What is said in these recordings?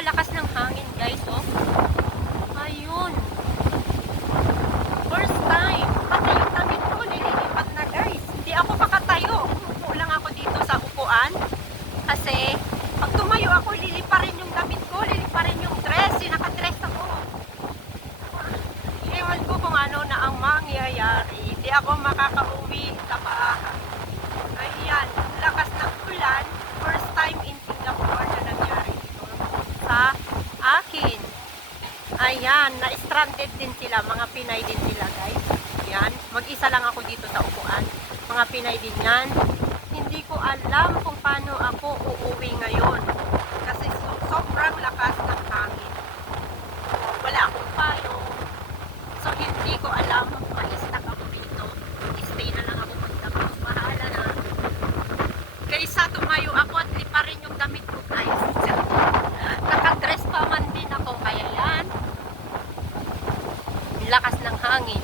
Napakalakas ng hangin guys, oh. Ayun. First time. Pati yung damit ko, nililipat na guys. Hindi ako makatayo. Umupo lang ako dito sa upuan. Kasi, pag tumayo ako, liliparin yung damit ko, liliparin yung dress. Naka-dress ako. Ewan ko kung ano na ang mangyayari. Hindi ako makakauwi sa bahay. Ayan, lakas ng ulan. First time in Singapore na nangyari ito sa akin. Ayan, na-stranded din sila. Mga Pinay din sila guys. Ayan, mag-isa lang ako dito sa upuan. Mga Pinay din yan. Hindi ko alam kung paano ako uuwi ngayon. Kasi sobrang lakas ng hangin. Wala akong payo. So, hindi ko alam. Ma-stuck ako dito. Stay na lang ako magdamag. Bahala na. Kaysa tumayo ako at liparin yung damit ko guys. Nakadress pa man din ako. Kaya yan. Lakas ng hangin.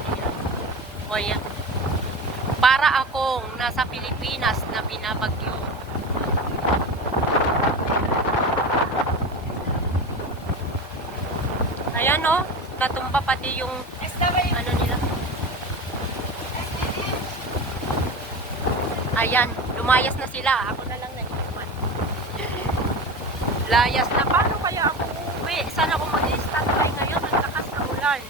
O yan. Para akong nasa Pilipinas na binabagyo. Ayan o. Natumba pati yung ano nila. Ayan. Lumayas na sila. Ako na lang naiwan. Layas na. Paano kaya ako uuwi? Saan ako mag-stand-by ngayon? Ang lakas na ulan.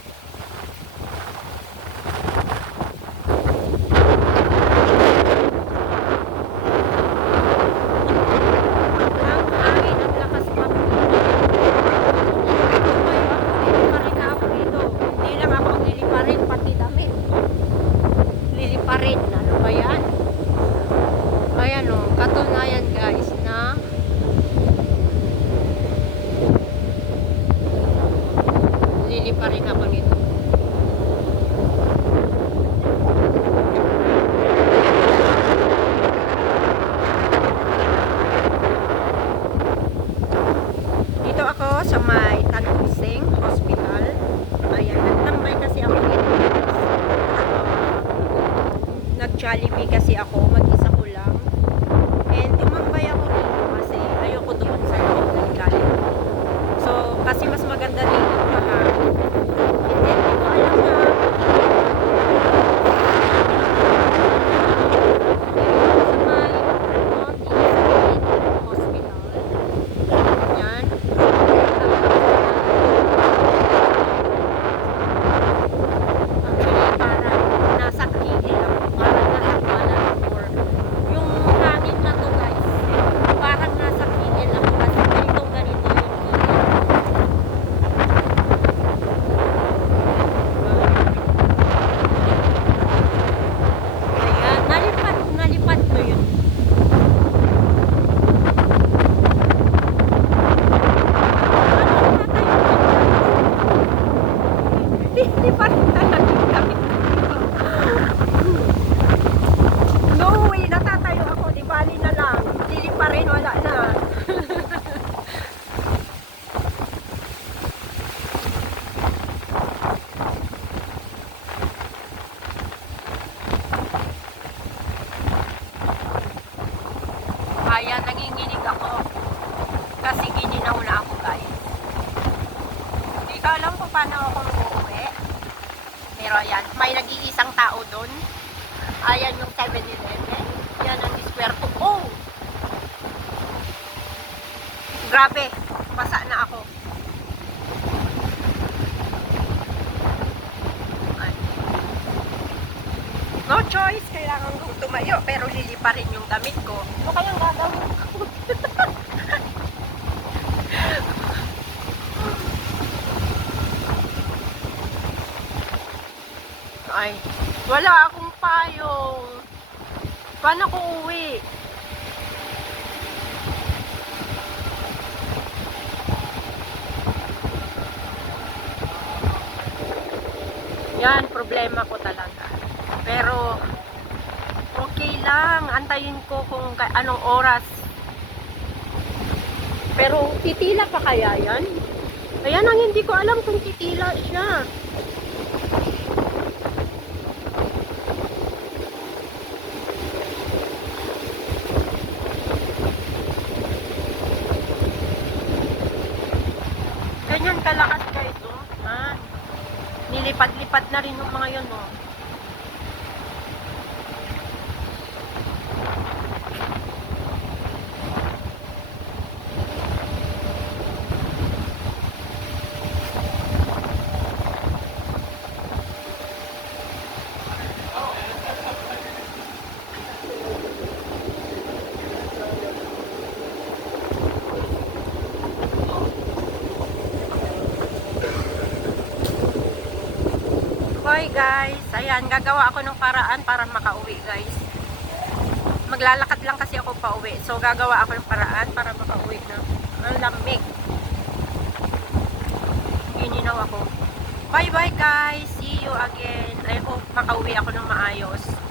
Katunayan guys na liliparin ako nito. Dito ako sa may Tanusing Hospital. Ayan, nagtambay kasi ako dito. Nag-Jollibee kasi ako, mag-isa ko lang. And tumambay ako dito kasi ayoko doon sa loob ng Jollibee. So, kasi mas maganda dito mahal. And then, hindi ko alam na sa may Hospital. Yan. Actually, parang nasa kigil ako. Parang nasa Kuala Lumpur. Yung hangin na to guys, parang nasa kigil ako. Kasi ganito yung kigil. Ayan, nalipad ko yun. Hindi pa rin talaga kami. No way, natatayo ako. Di bali na lang. Dili pa rin, wala na. Ayan, nanginginig ako. Kasi gininaw na ako guys. Hindi ko alam kung paano ako uuwi. Pero ayan, may nag-iisang tao doon. Ayan yung 7-Eleven. Yan ang square ko. Oh! Grabe, basa na ako. Ay. No choice, kailangan kong tumayo. Pero liliparin yung damit ko. Ano kayang gagawin ko? Ay, wala akong payong. Paano ko uwi? Yan, problema ko talaga. Pero, okay lang. Antayin ko kung anong oras. Pero, titila pa kaya yan? Ayan ang hindi ko alam kung titila siya. Ganyan kalakas guys, oh. Ha? Nilipad-lipad na rin yung mga yun, oh. Okay guys, ayan, gagawa ako ng paraan para makauwi guys. Maglalakad lang kasi ako pa uwi. So gagawa ako ng paraan para makauwi na. Ang lamig. Gininaw ako. Bye bye guys, see you again. I hope makauwi ako ng maayos.